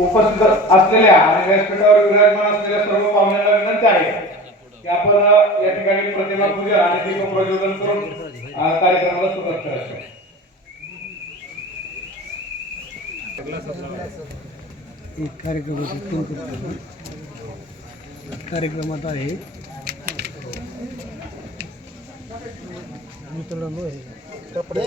उपस्थित असलेल्या आणि व्यासपीठावर विराजमान असलेल्या सर्व पाहुण्यांना विनंती आहे की आपण या ठिकाणी प्रतिमा पूजा आणि दीप प्रज्वलन करून कार्यक्रमाला सुरुवात करायची. कार्यक्रमात आहे मित्रांनो कपडे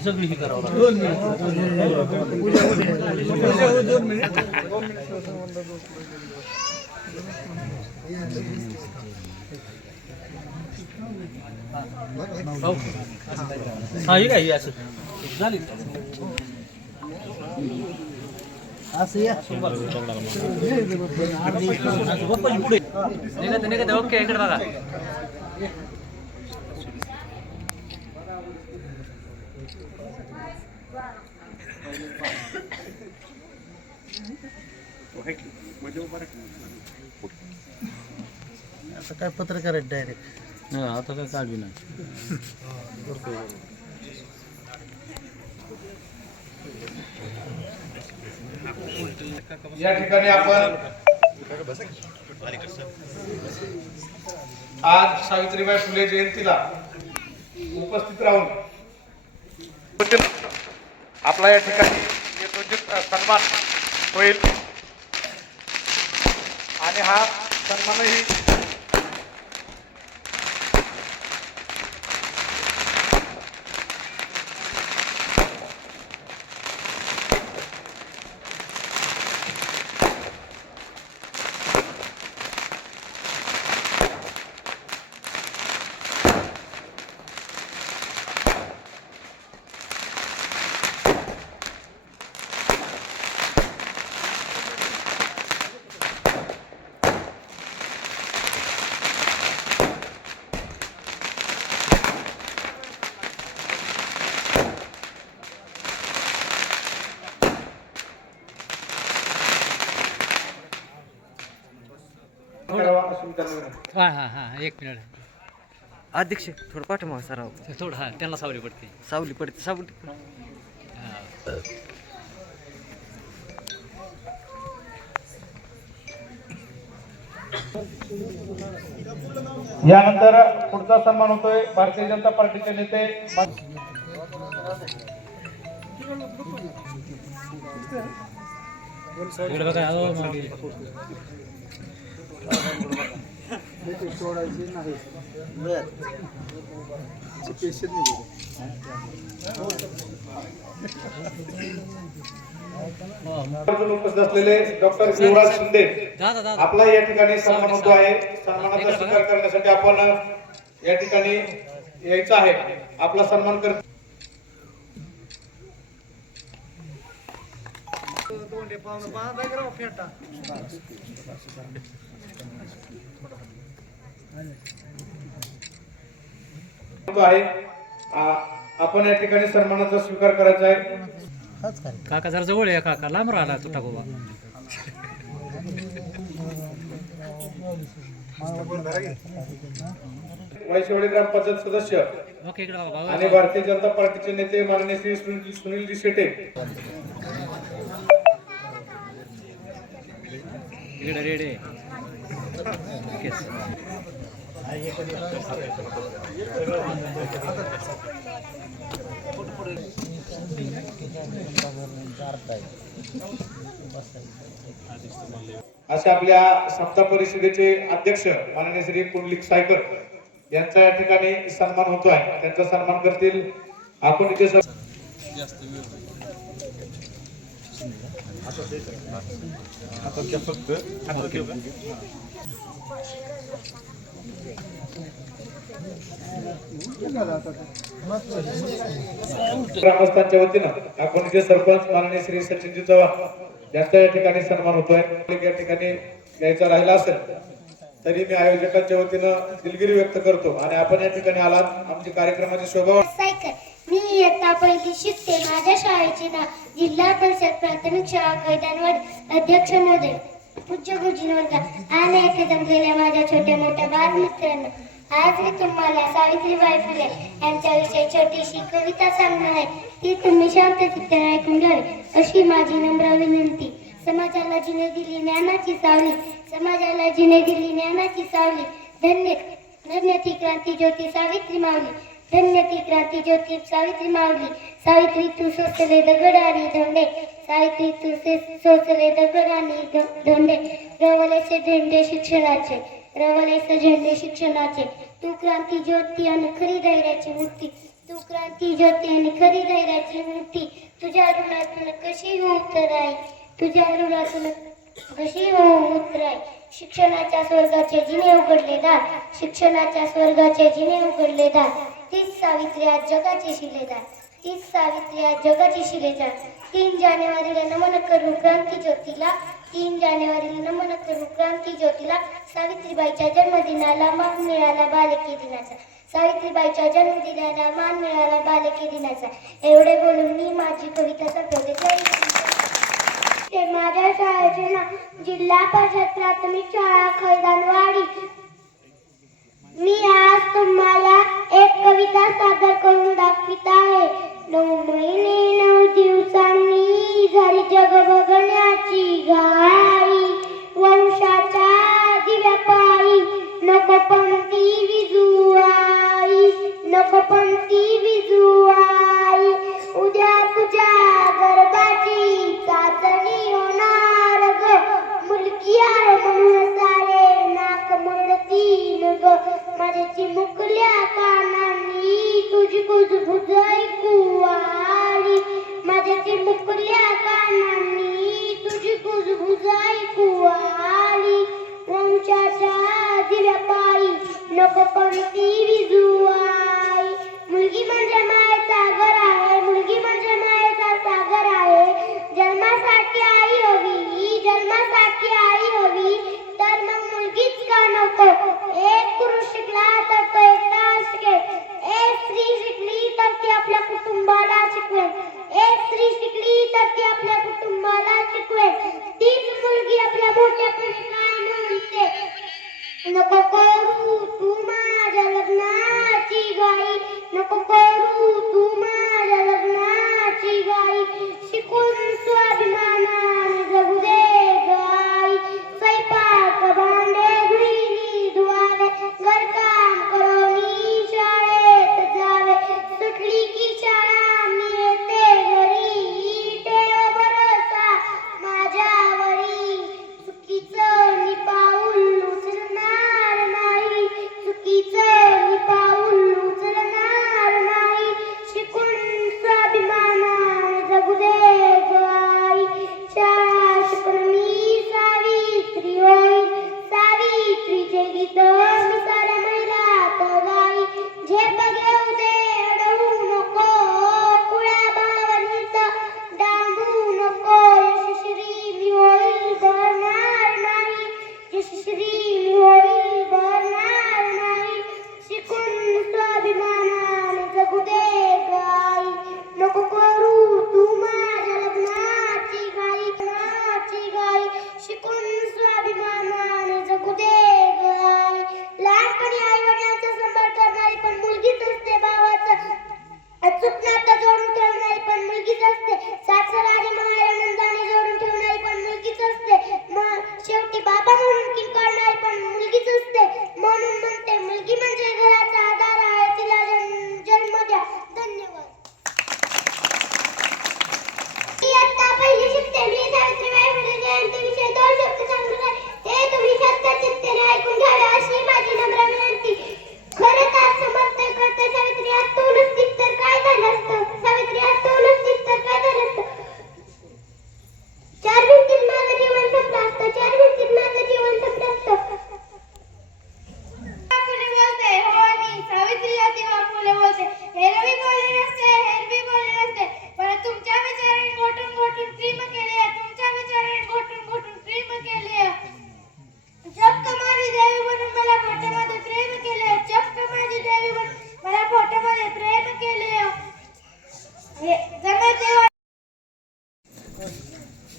सगळी ही करावं हा ही काय असं झाली असं या पुढे निघत ओके इकडे बघा आता काय पत्रकार आहेत डायरेक्ट आता काय काढली नाही या ठिकाणी आपण आज सावित्रीबाई फुले जयंतीला उपस्थित राहून आपला या ठिकाणी सन्मान होईल आणि हा सन्मानही एक मिनिट अध्यक्ष थोडं पाठवा सराव थोडं हा त्यांना सावली पडते सावली पडते सावली यानंतर पुढचा सन्मान होतोय भारतीय जनता पार्टीचे नेते उपस्थित असलेले डॉक्टर युवराज शिंदे आपला या ठिकाणी सन्मान होतो आहे. सन्मानाचा स्वीकार करण्यासाठी आपण या ठिकाणी यायचं आहे. आपला सन्मान कर आहे. आपण या ठिकाणी सन्मानाचा स्वीकार करायचा आहे. काका जरा जवळ आहे काका लांब राहिला तू टाकोबा वायशेवाडी ग्रामपंचायत सदस्य ओके इकडे बघा आणि भारतीय जनता पार्टीचे नेते माननीय श्री सुनीलजी शेटे इकडे रेडे अशा आपल्या समता परिषदेचे अध्यक्ष माननीय श्री कुंडलिक सायकर यांचा या ठिकाणी सन्मान होतो आहे. त्यांचा सन्मान करतील आपण इथे फक्त ग्रामस्थांच्या वतीनं अकोणचे सरपंच माननीय श्री सचिनजी चव्हाण यांचा या ठिकाणी सन्मान होतोय. या ठिकाणी यायचा राहिला असेल तरी मी आयोजकांच्या वतीनं दिलगिरी व्यक्त करतो आणि आपण या ठिकाणी आलात आमच्या कार्यक्रमाची शोभा. मी इयत्ता पहिली शिकते. माझ्या शाळेचे नाव जिल्हा परिषद प्राथमिक शाळा कैदानवाडी. अध्यक्ष महोदय, पूज्य गुरुजींवर आणि येथे जमलेल्या माझ्या छोट्या मोठ्या बालमित्रांनो, आज मी तुम्हाला सावित्रीबाई फुले यांच्याविषयी छोटीशी कविता सांगणार आहे. ती तुम्ही शांतचित्ताने ऐकून घ्यावी अशी माझी नम्र विनंती. समाजाला जिने दिली ज्ञानाची सावली, समाजाला जिने दिली ज्ञानाची सावली. धन्य धन्य ती क्रांती ज्योती सावित्री माऊली, धन्य ती क्रांती ज्योती सावित्री माऊली. सावित्री तू सोसले दगड आणि धोंडे, सावित्री तू सोसले दगड आणि धोंडे. रवलेचे झेंडे शिक्षणाचे, रवलेचे झेंडे शिक्षणाचे. तू क्रांती ज्योती आणि खरी धैर्याची मूर्ती, तू क्रांती ज्योती आणि खरी धैर्याची मूर्ती. तुझ्या ऋणातून कशी होऊ उतराई, तुझ्या ऋणातून कशी होऊ उतराई. शिक्षणाच्या स्वर्गाचे जिने उघडले दार, शिक्षणाच्या स्वर्गाचे जिने उघडले दार. तीच सावित्री आज जगाची शिलेदार, तीच सावित्री आज जगाची शिलेदार. 3 जानेवारीला नमन करू क्रांती ज्योतीला, 3 जानेवारीला नमन करू क्रांती ज्योतीला. सावित्रीबाईच्या जन्मदिनाला मान मिळाला बालकी दिनाचा, सावित्रीबाईच्या जन्मदिनाला मान मिळाला बालकी दिनाचा. एवढे बोलून मी माझी कविता संपवते. माझ्या शाळेचे नाव जिल्हा परिषद प्राथमिक शाळा खैदानवाडी. मी आज तुम्हाला एक कविता सादर करून दाखवित आहे. 9 महिने 9 दिवसांनी झाली जग बघण्याची घाई, वंशाच्या दिव्यापायी नको पंक्ती विजू आई, नको पंक्ती विजू आई. उद्या तुझ्या गर्भाची चाचणी होणार ग, मुलगी आहे म्हणून सारे नाक मुडतील ग. माझ्या चिमुकल्या कानांनी तुझी कुजबुज ऐकू आली, माझ्या चिमुकल्या कानांनी तुझी कुजबुज ऐकू आली. वंशाच्या दिव्यापायी नको पंक्ती विजू आई. मुलगी म्हणजे मायेचा घर आहे, मुलगी म्हणजे मायेचा सागर आहे. जन्मासाठी आई हवी, जन्मासाठी आई हवी, तर मग मुलगीच का नको. एक पुरुष शिकला तर तो एकटा शिकेल, एक स्त्री शिकली तर ती आपल्या कुटुंबाला शिकवेल, एक स्त्री शिकली तर ती आपल्या कुटुंबाला शिकवेल. तीच मुलगी आपल्या मोठ्यापणी काय म्हणते, नको करू तू माझ्या लग्नाची घाई, नको करू तू माझ्या लग्नाची घाई. शिकून स्वाभिमानाने जगू दे गाई. स्वयंपाक भांडे गृहिणी धुवावे, घरकाम करून शाळेत जावे. सुटली की शाळा मी येते घरी, ठेव भरोसा माझ्यावरी. चुकीचं मी पाऊल उचलणार नाही, चुकीचं मी पाऊल उचलणार नाही.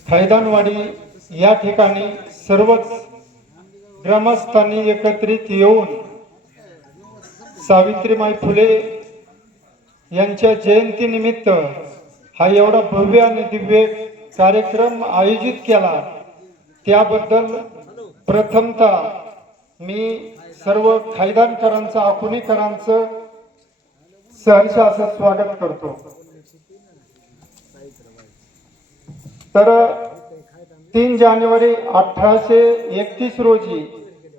खैदानवाडी या ठिकाणी सर्वच ग्रामस्थांनी एकत्रित येऊन सावित्रीमाई फुले यांच्या जयंतीनिमित्त हा एवढा भव्य आणि दिव्य कार्यक्रम आयोजित केला, त्याबद्दल प्रथमतः मी सर्व खैदानकरांचं आकुणीकरांचं सहर्ष असं स्वागत करतो। तर 3 जानेवारी 1831 रोजी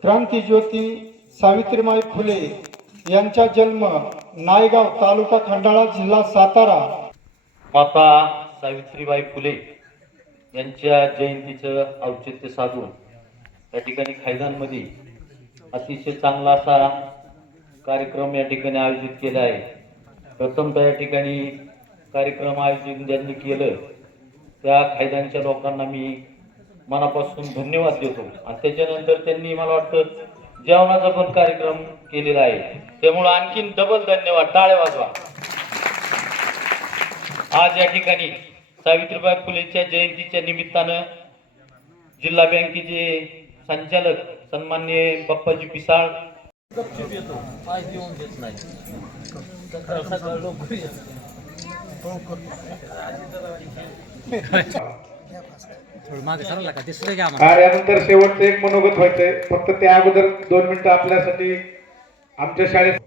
क्रांतीज्योती सावित्रीमाई फुले यांचा जन्म नायगाव तालुका खंडाळा जिल्हा सातारा। माता सावित्रीबाई फुले यांच्या जयंतीचं औचित्य साधून या ठिकाणी खैदानमध्ये अतिशय चांगला असा कार्यक्रम या ठिकाणी आयोजित केला आहे। प्रथमतः या ठिकाणी कार्यक्रम आयोजित ज्यांनी केलं त्या खैदानच्या लोकांना मी मनापासून धन्यवाद देतो आणि त्याच्यानंतर त्यांनी मला वाटतं जेवणाचा पण कार्यक्रम केलेला आहे, त्यामुळे आणखीन डबल धन्यवाद, टाळ्या वाजवा। आज या ठिकाणी सावित्रीबाई फुलेंच्या जयंतीच्या निमित्तानं जिल्हा बँकेचे संचालक सन्माननीय बाप्पाजी पिसाळ पाय देऊन देत नाही सकाळ लवकर थोडं मागे सरला का दिसलं की आम्हाला। आणि यानंतर शेवटचं एक मनोगत व्हायचंय, फक्त त्या अगोदर 2 मिनिटं आपल्यासाठी आमच्या शाळेत